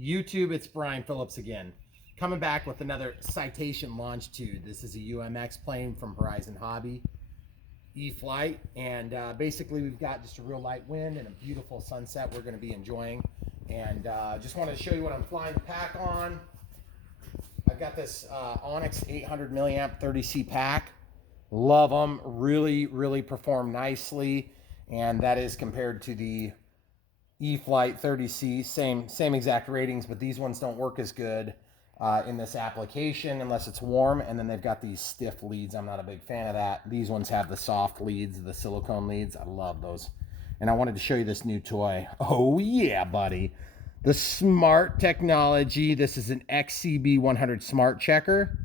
YouTube, it's Brian Phillips again, coming back with another Citation Longitude. This is a UMX plane from Horizon Hobby, E-flite, and basically we've got just a real light wind and a beautiful sunset we're going to be enjoying. And just wanted to show you what I'm flying the pack on. I've got this Onyx 800 milliamp 30C pack. Love them, really perform nicely, and that is compared to the E-flite 30C, same exact ratings, but these ones don't work as good in this application unless it's warm. And then they've got these stiff leads. I'm not a big fan of that. These ones have the soft leads, the silicone leads. I love those. And I wanted to show you this new toy. Oh yeah, buddy. The Smart Technology. This is an XCB100 Smart Checker.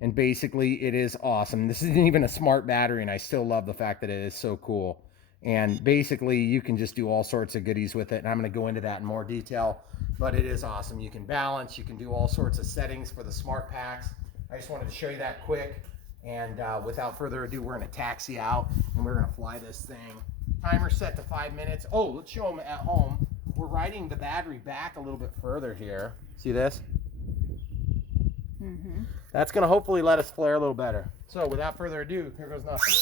And basically it is awesome. This isn't even a smart battery, and I still love the fact that it is so cool. And basically you can just do all sorts of goodies with it, and I'm going to go into that in more detail, but it is awesome. You can balance, you can do all sorts of settings for the smart packs. I just wanted to show you that quick, and without further ado, we're going to taxi out and we're going to fly this thing. Timer set to 5 minutes. Oh, let's show them at home. We're riding the battery back a little bit further here. See this? Mm-hmm. That's going to hopefully let us flare a little better. So without further ado, here goes nothing.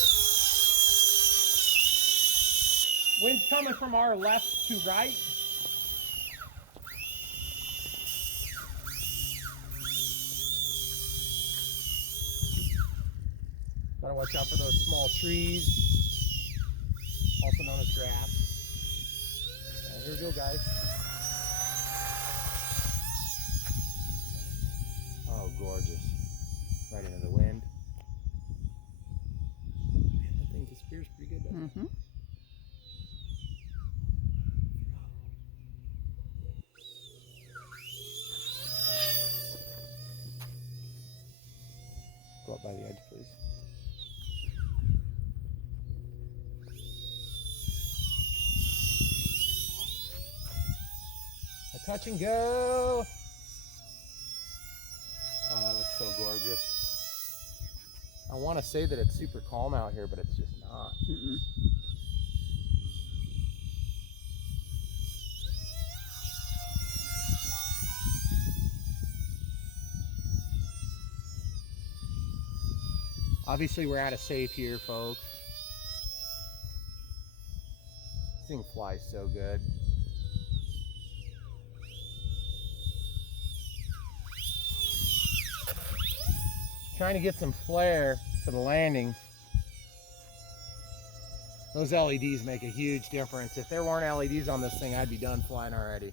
Wind's coming from our left to right. Gotta watch out for those small trees, also known as grass. Here we go, guys. Oh, gorgeous. Right into the wind. Man, that thing disappears pretty good, doesn't it? Mm-hmm. Go up by the edge, please. A touch and go. Oh, that looks so gorgeous. I want to say that it's super calm out here, but it's just not. Mm-mm. Obviously, we're out of safe here, folks. This thing flies so good. Trying to get some flare for the landing. Those LEDs make a huge difference. If there weren't LEDs on this thing, I'd be done flying already,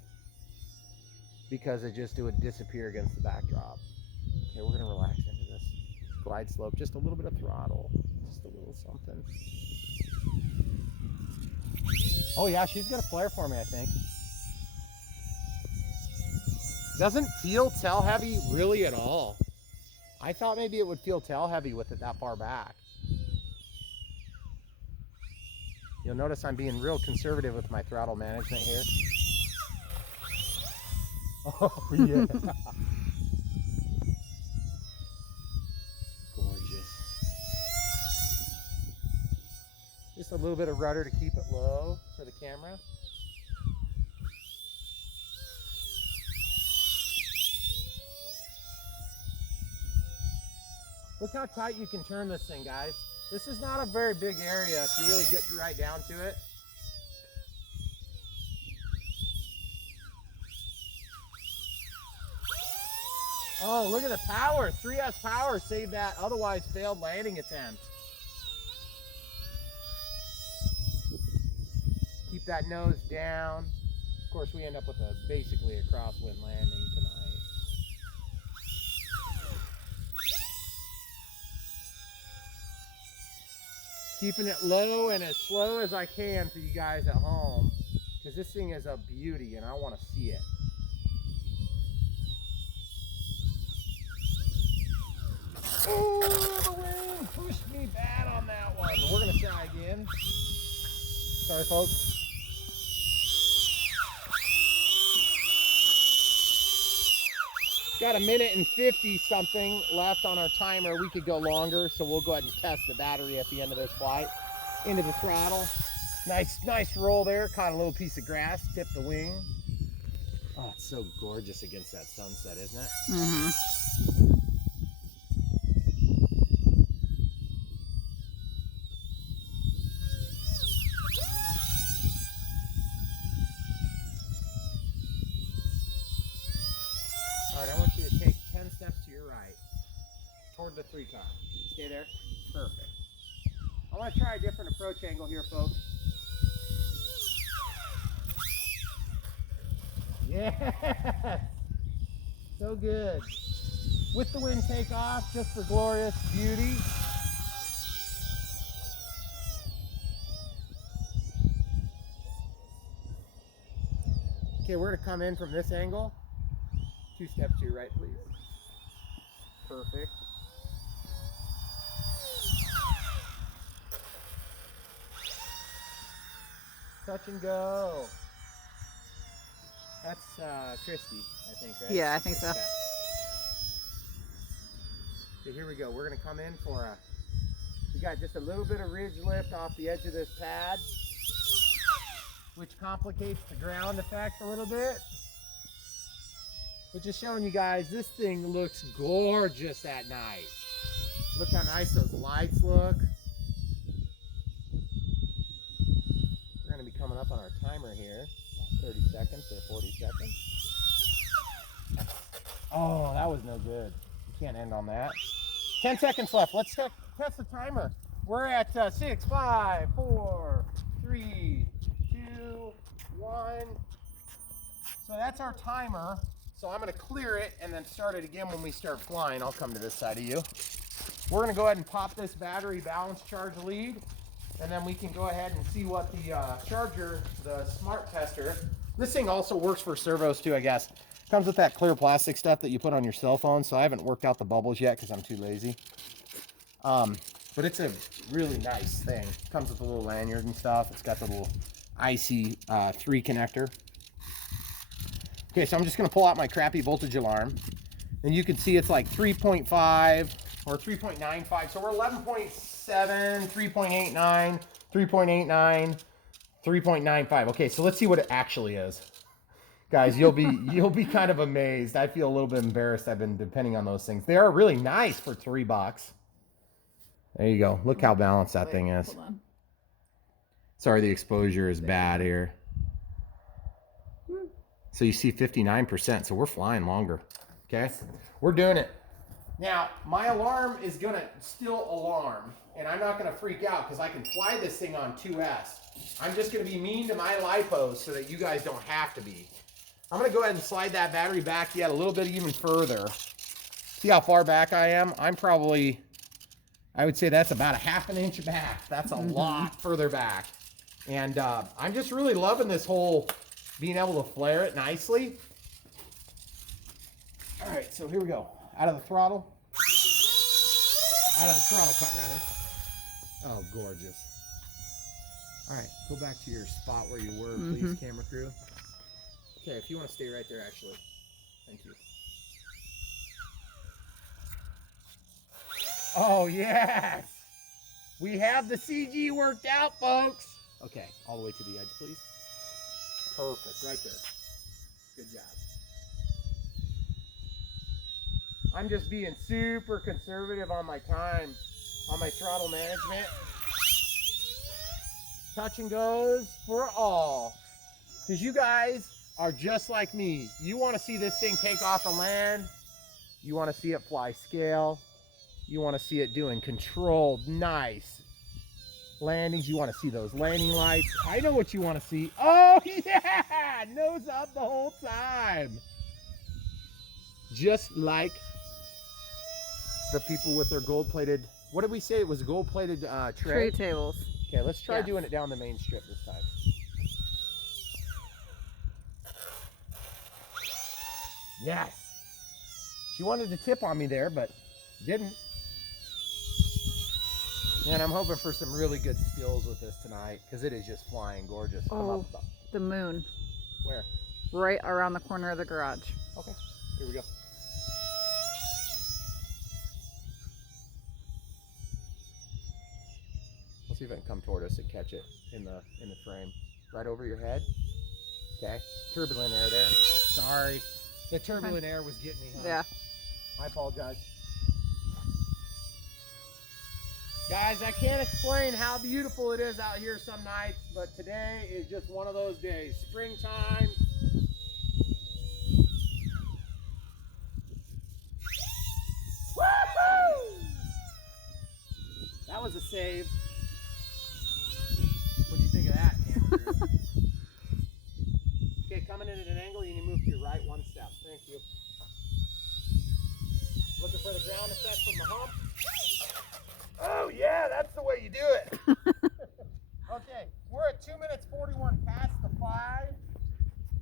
because it would disappear against the backdrop. Okay, we're gonna relax into this glide slope, just a little bit of throttle, just a little something. Oh yeah, she's gonna flare for me, I think. Doesn't feel tail heavy really at all. I thought maybe it would feel tail heavy with it that far back. You'll notice I'm being real conservative with my throttle management here. Oh yeah. Just a little bit of rudder to keep it low for the camera. Look how tight you can turn this thing, guys. This is not a very big area if you really get right down to it. Oh, look at the power. 3S power saved that otherwise failed landing attempt. Keep that nose down. Of course, we end up with basically a crosswind landing tonight. Keeping it low and as slow as I can for you guys at home, because this thing is a beauty and I want to see it. Oh, the wind pushed me bad on that one. We're going to try again. Sorry, folks. Got a minute and 50 something left on our timer. We could go longer, so we'll go ahead and test the battery at the end of this flight. Into the throttle. Nice roll there. Caught a little piece of grass, tipped the wing. Oh, it's so gorgeous against that sunset, isn't it? Mm-hmm. All right, I want you to take 10 steps to your right toward the 3 car. Stay there. Perfect. I want to try a different approach angle here, folks. Yeah. So good. With the wind take off, just for glorious beauty. Okay, we're going to come in from this angle. 2 steps to your right, please. Perfect. Touch and go. That's Christy, I think, right? Yeah, I think so. Okay. So here we go. We're going to come in for we got just a little bit of ridge lift off the edge of this pad, which complicates the ground effect a little bit. But just showing you guys, this thing looks gorgeous at night. Look how nice those lights look. We're going to be coming up on our timer here. About 30 seconds or 40 seconds. Oh, that was no good. You can't end on that. 10 seconds left. Let's test the timer. We're at 6, 5, 4, 3, 2, 1. So that's our timer. So I'm going to clear it and then start it again when we start flying. I'll come to this side of you. We're going to go ahead and pop this battery balance charge lead, and then we can go ahead and see what the charger, the smart tester. This thing also works for servos too, I guess. Comes with that clear plastic stuff that you put on your cell phone, so I haven't worked out the bubbles yet because I'm too lazy. But it's a really nice thing. Comes with a little lanyard and stuff. It's got the little IC 3 connector. Okay, so I'm just going to pull out my crappy voltage alarm. And you can see it's like 3.5 or 3.95. So we're 11.7, 3.89, 3.89, 3.95. Okay, so let's see what it actually is. Guys, you'll be kind of amazed. I feel a little bit embarrassed. I've been depending on those things. They are really nice for $3. There you go. Look how balanced that thing is. Hold on. Sorry, the exposure is bad here. So you see 59%, so we're flying longer. Okay, we're doing it. Now, my alarm is gonna still alarm, and I'm not gonna freak out because I can fly this thing on 2S. I'm just gonna be mean to my lipos so that you guys don't have to be. I'm gonna go ahead and slide that battery back yet a little bit even further. See how far back I am? I'm probably, I would say that's about a ½ inch back. That's a lot further back. And I'm just really loving this whole being able to flare it nicely. All right, so here we go. Out of the throttle. Out of the throttle cut, rather. Oh, gorgeous. All right, go back to your spot where you were, please, camera crew. Okay, if you want to stay right there, actually. Thank you. Oh, yes. We have the CG worked out, folks. Okay, all the way to the edge, please. Perfect, right there. Good job. I'm just being super conservative on my time, on my throttle management. Touch and goes for all. Because you guys are just like me. You want to see this thing take off and land. You want to see it fly scale. You want to see it doing controlled, nice landings. You want to see those landing lights. I know what you want to see. Oh, yeah! Nose up the whole time. Just like the people with their gold-plated, what did we say? It was gold-plated tray? Tray tables. Okay, let's try doing it down the main strip this time. Yes. She wanted to tip on me there, but didn't. And I'm hoping for some really good stills with this tonight because it is just flying gorgeous. Oh, the moon. Where? Right around the corner of the garage. Okay, here we go. Let's see if I can come toward us and catch it in the frame. Right over your head. Okay, turbulent air there. Sorry. The turbulent air was getting me. Huh? Yeah. I apologize. Guys, I can't explain how beautiful it is out here some nights, but today is just one of those days. Springtime. Woo-hoo! That was a save. What'd you think of that, Andrew? Okay, coming in at an angle, you need to move to your right one step. Thank you. Looking for the ground effect from the hump. Oh yeah, that's the way you do it. Okay, we're at 2 minutes 41 past the 5.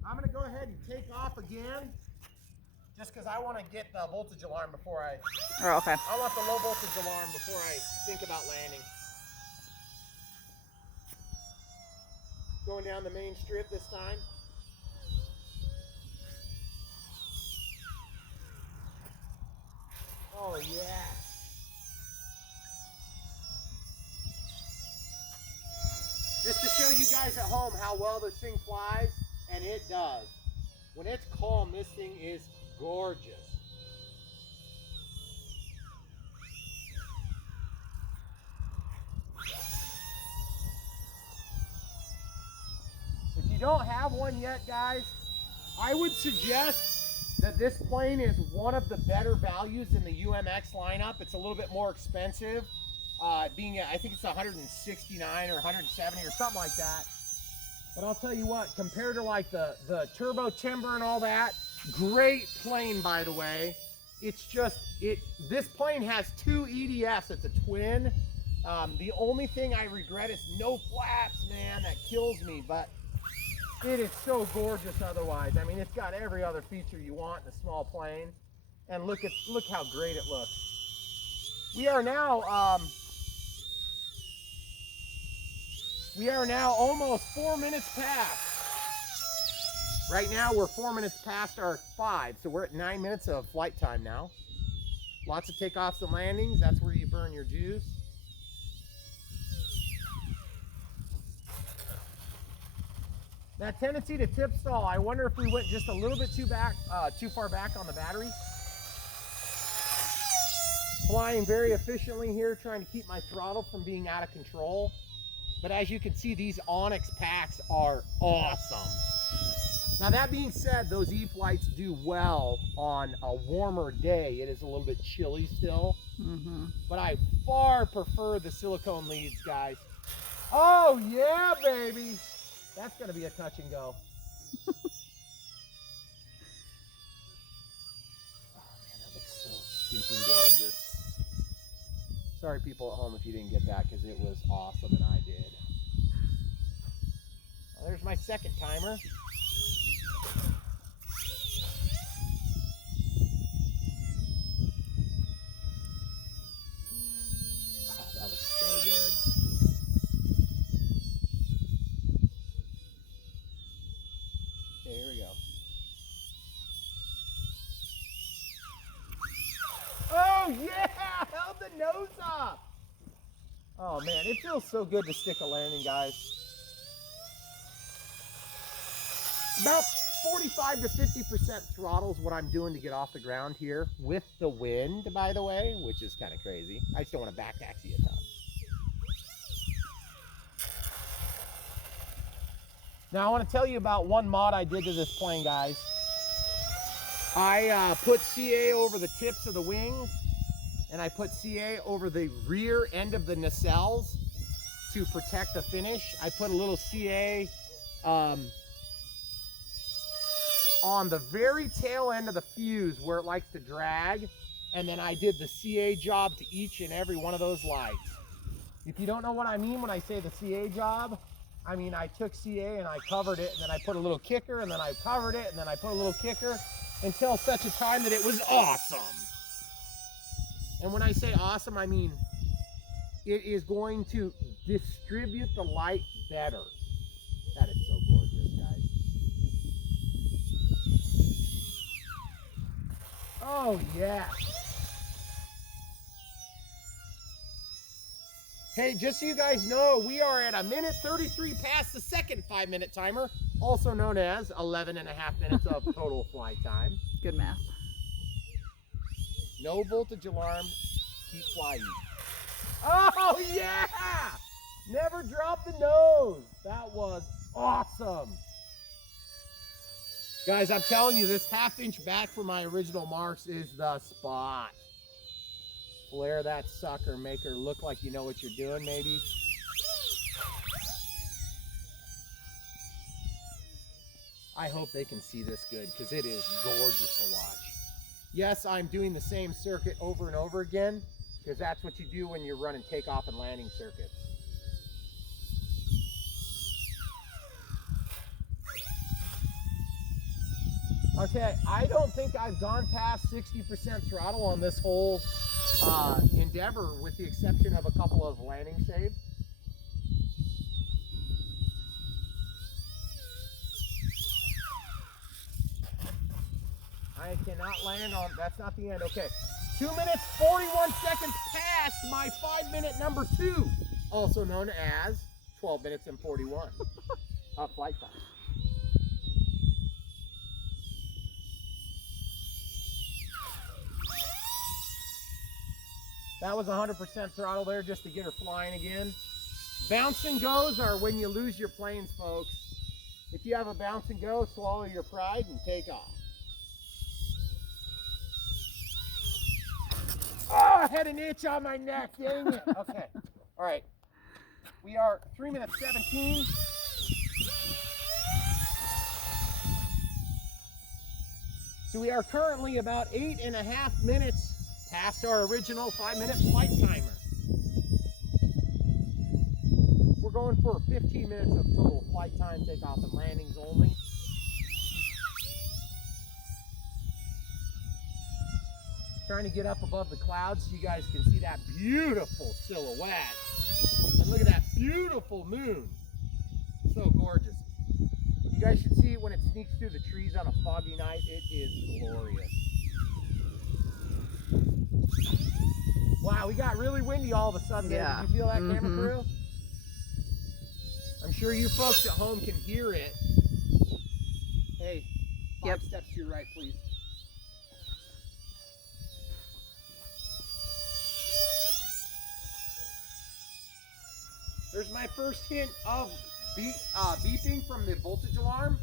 I'm gonna go ahead and take off again, just because I want to get the voltage alarm before I. Oh, okay. I want the low voltage alarm before I think about landing. Going down the main strip this time. Oh yeah. Just to show you guys at home how well this thing flies, and it does. When it's calm, this thing is gorgeous. If you don't have one yet, guys, I would suggest that this plane is one of the better values in the UMX lineup. It's a little bit more expensive, I think it's 169 or 170 or something like that. But I'll tell you what, compared to like the turbo timber and all that, great plane, by the way. It's just, this plane has 2 EDFs. It's a twin. The only thing I regret is no flaps, man. That kills me, but it is so gorgeous otherwise. I mean, it's got every other feature you want in a small plane. And look how great it looks. We are now almost 4 minutes past. Right now we're 4 minutes past our 5, so we're at 9 minutes of flight time now. Lots of takeoffs and landings. That's where you burn your juice. That tendency to tip stall, I wonder if we went just a little bit too far back on the battery. Flying very efficiently here, trying to keep my throttle from being out of control. But as you can see, these Onyx packs are awesome. Now that being said, those E-flites do well on a warmer day. It is a little bit chilly still. But I far prefer the silicone leads, guys. Oh yeah, baby. That's gonna be a touch and go. Oh man, that looks so stinking gorgeous. Sorry people at home if you didn't get that, because it was awesome and I did. Well, there's my second timer. Oh, that looks so good. Okay, here we go. Oh yeah! Held the nose up! Oh man, it feels so good to stick a landing, guys. About 45 to 50% throttle is what I'm doing to get off the ground here with the wind, by the way, which is kind of crazy. I just don't want to back taxi a ton. Now I want to tell you about one mod I did to this plane, guys. I put CA over the tips of the wings, and I put CA over the rear end of the nacelles to protect the finish. I put a little CA on the very tail end of the fuse where it likes to drag, and then I did the CA job to each and every one of those lights. If you don't know what I mean when I say the CA job, I mean I took CA and I covered it, and then I put a little kicker, and then I covered it, and then I put a little kicker until such a time that it was awesome. And when I say awesome, I mean it is going to distribute the light better. That is so gorgeous, guys. Oh yeah. Hey, just so you guys know, we are at 1 minute 33 past the second 5-minute timer. also known as 11.5 minutes of total flight time. Good math. No voltage alarm, keep flying. Oh yeah! Never drop the nose. That was awesome. Guys, I'm telling you, this 1/2 inch back from my original marks is the spot. Flare that sucker, make her look like you know what you're doing, maybe. I hope they can see this good, because it is gorgeous to watch. Yes, I'm doing the same circuit over and over again, because that's what you do when you're running takeoff and landing circuits. Okay, I don't think I've gone past 60% throttle on this whole endeavor, with the exception of a couple of landing saves. I cannot land on, that's not the end. Okay, 2 minutes, 41 seconds past my 5-minute number 2, also known as 12 minutes and 41 of flight time. That was 100% throttle there just to get her flying again. Bounce and goes are when you lose your planes, folks. If you have a bounce and go, swallow your pride and take off. Oh, I had an itch on my neck, dang it. Okay, all right. We are 3 minutes 17. So we are currently about 8.5 minutes past our original 5-minute flight timer. We're going for 15 minutes of total flight time, takeoff and landings only. Trying to get up above the clouds so you guys can see that beautiful silhouette. And look at that beautiful moon. So gorgeous. You guys should see it when it sneaks through the trees on a foggy night. It is glorious. Wow, we got really windy all of a sudden. Yeah. Did you feel that, camera crew? I'm sure you folks at home can hear it. Hey, 5 steps to your right, please. There's my first hint of beeping from the voltage alarm.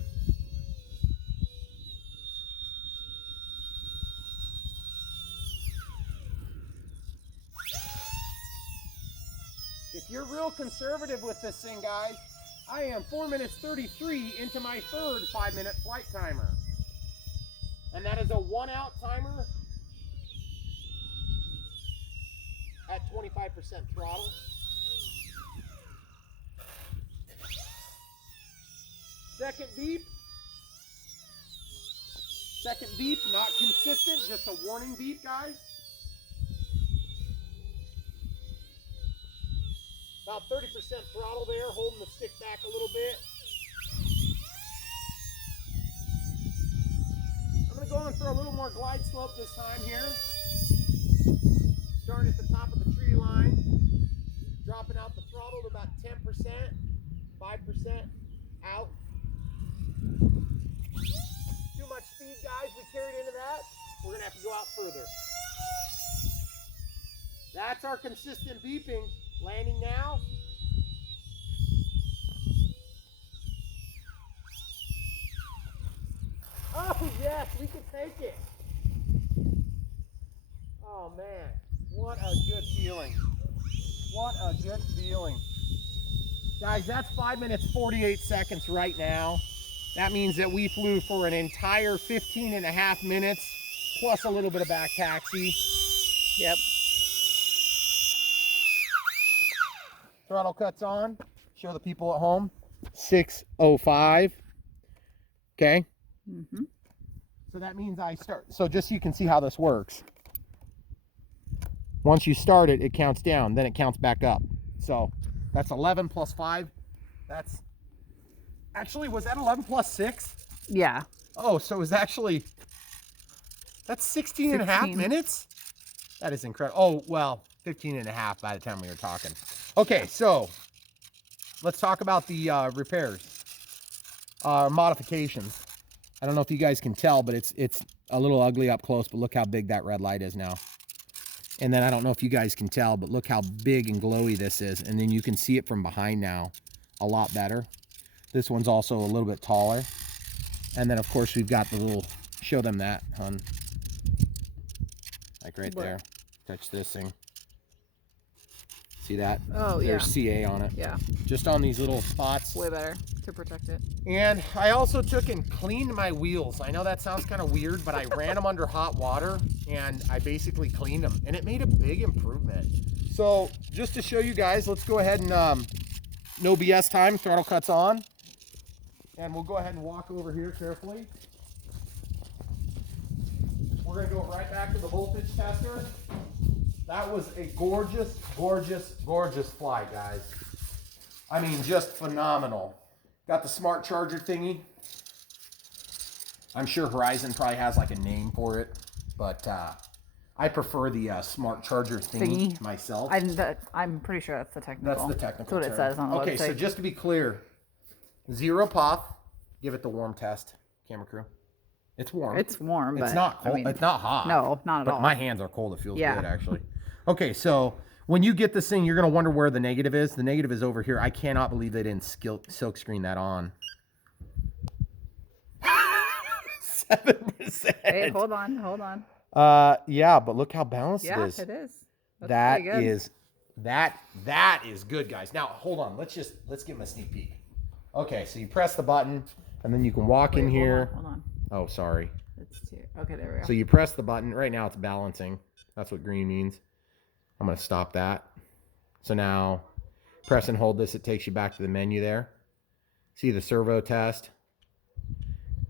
If you're real conservative with this thing, guys, I am 4 minutes 33 into my third 5-minute flight timer. And that is a 1-out timer at 25% throttle. Second beep. Second beep, not consistent, just a warning beep, guys. About 30% throttle there, holding the stick back a little bit. I'm going to go in for a little more glide slope this time here. Starting at the top of the tree line. Dropping out the throttle to about 10%, 5% out. Too much speed, guys. We carried into that. We're going to have to go out further. That's our consistent beeping. Landing now. Oh, yes, we can take it. Oh, man. What a good feeling. What a good feeling. Guys, that's 5 minutes 48 seconds right now. That means that we flew for an entire 15.5 minutes, plus a little bit of back taxi. Yep. Throttle cuts on. Show the people at home. 6:05. Okay. So that means I start. So just so you can see how this works. Once you start it, it counts down. Then it counts back up. So that's 11 plus 5. That's actually, was that 11 plus 6? Yeah. Oh, so it was actually, that's 16 and a half minutes? That is incredible. Oh, well, 15 and a half by the time we were talking. Okay, so let's talk about the repairs. modifications. I don't know if you guys can tell, but it's a little ugly up close, but look how big that red light is now. And then I don't know if you guys can tell, but look how big and glowy this is. And then you can see it from behind now a lot better. This one's also a little bit taller. And then of course we've got the little, show them that, hon. Like right there. Touch this thing. See that? Oh, yeah. There's CA on it. Yeah. Just on these little spots. Way better to protect it. And I also took and cleaned my wheels. I know that sounds kind of weird, but I ran them under hot water and I basically cleaned them and it made a big improvement. So just to show you guys, let's go ahead and no BS time, throttle cuts on. And we'll go ahead and walk over here carefully. We're gonna go right back to the voltage tester. That was a gorgeous, gorgeous, gorgeous fly, guys. I mean, just phenomenal. Got the smart charger thingy. I'm sure Horizon probably has like a name for it, but I prefer the smart charger thingy myself. I'm pretty sure that's the technical. That's the technical That's what term. it says on the website. Okay, so just to be clear, 0 pop. Give it the warm test, camera crew. It's warm. It's warm, but it's not cold. I mean, it's not hot. No, not at all. But my hands are cold. It feels Yeah. good, actually. Okay, so when you get this thing, you're going to wonder where the negative is. The negative is over here. I cannot believe they didn't silk screen that on. 7%. Hey, hold on. Yeah, but look how balanced Yeah, it is. it is. That's That pretty good. is that is good, guys. Now hold on. Let's give them a sneak peek. Okay, so you press the button, and then you can walk in here. Hold on. Oh, sorry. It's too. Okay, there we go. So you press the button. Right now it's balancing. That's what green means. I'm going to stop that. So now press and hold this. It takes you back to the menu there. See the servo test,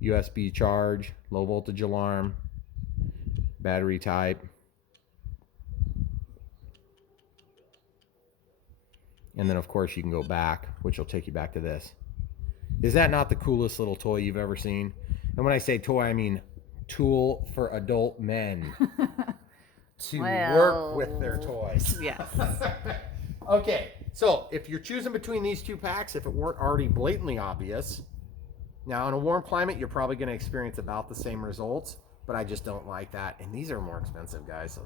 USB charge, low voltage alarm, battery type. And then of course you can go back, which will take you back to this. Is that not the coolest little toy you've ever seen? And when I say toy, I mean tool for adult men to work with their toys. Yes. Okay, so if you're choosing between these two packs, if it weren't already blatantly obvious, now in a warm climate, you're probably going to experience about the same results, but I just don't like that. And these are more expensive, guys, so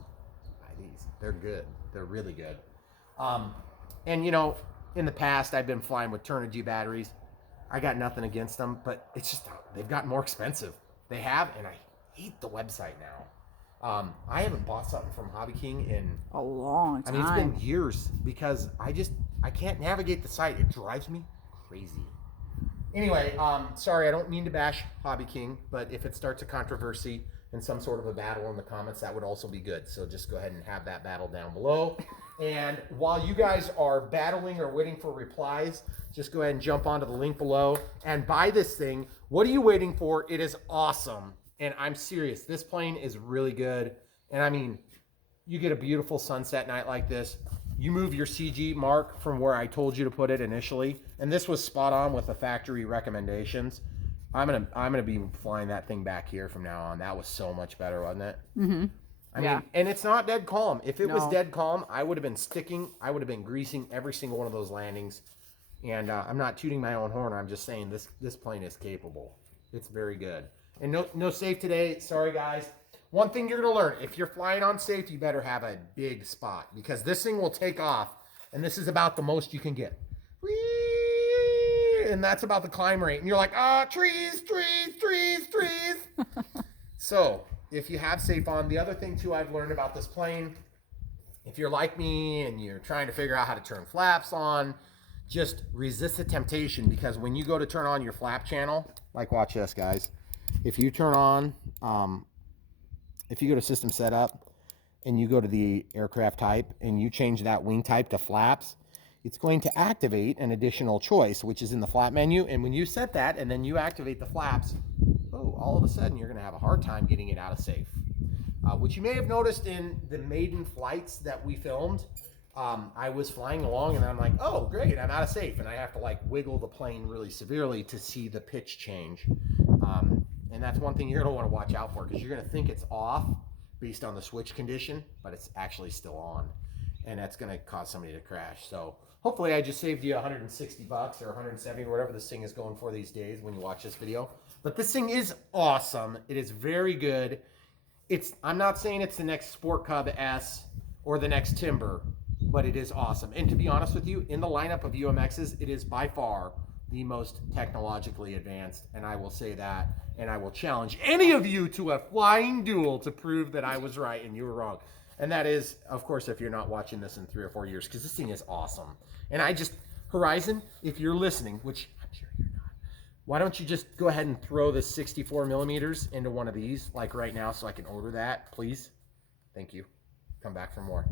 buy these. They're good. They're really good. And you know, in the past, I've been flying with Turnigy batteries. I got nothing against them, but it's just, they've gotten more expensive. They have, and I hate the website now. I haven't bought something from Hobby King in A long time. I mean, it's been years because I can't navigate the site. It drives me crazy. Anyway, sorry, I don't mean to bash Hobby King, but if it starts a controversy and some sort of a battle in the comments, that would also be good. So just go ahead and have that battle down below. And while you guys are battling or waiting for replies, just go ahead and jump onto the link below and buy this thing. What are you waiting for? It is awesome. And I'm serious. This plane is really good. And I mean, you get a beautiful sunset night like this. You move your CG mark from where I told you to put it initially. And this was spot on with the factory recommendations. I'm gonna be flying that thing back here from now on. That was so much better, wasn't it? Mm-hmm. I mean, and it's not dead calm. If it was No. dead calm, I would have been greasing every single one of those landings. And I'm not tooting my own horn. I'm just saying this plane is capable. It's very good. And no safe today. Sorry, guys. One thing you're going to learn, if you're flying on safe, you better have a big spot. Because this thing will take off. And this is about the most you can get. And that's about the climb rate. And you're like, trees. So, if you have safe on, the other thing too I've learned about this plane, if you're like me and you're trying to figure out how to turn flaps on, just resist the temptation, because when you go to turn on your flap channel, like watch this, guys. If you turn on, if you go to system setup and you go to the aircraft type and you change that wing type to flaps, it's going to activate an additional choice, which is in the flap menu. And when you set that and then you activate the flaps, all of a sudden you're going to have a hard time getting it out of safe. Which you may have noticed in the maiden flights that we filmed. I was flying along and I'm like, oh, great, I'm out of safe. And I have to like wiggle the plane really severely to see the pitch change. And that's one thing you're going to want to watch out for, because you're going to think it's off based on the switch condition, but it's actually still on. and that's going to cause somebody to crash. So hopefully I just saved you $160 or 170, whatever this thing is going for these days when you watch this video. But this thing is awesome. It is very good. I'm not saying it's the next Sport Cub S or the next Timber, but it is awesome. And to be honest with you, in the lineup of UMXs, it is by far the most technologically advanced, and I will say that, and I will challenge any of you to a flying duel to prove that I was right and you were wrong. And that is, of course, if you're not watching this in 3 or 4 years, because this thing is awesome. And Horizon, if you're listening, which I'm sure you're not, why don't you just go ahead and throw the 64 millimeters into one of these, like right now, so I can order that, please? Thank you. Come back for more.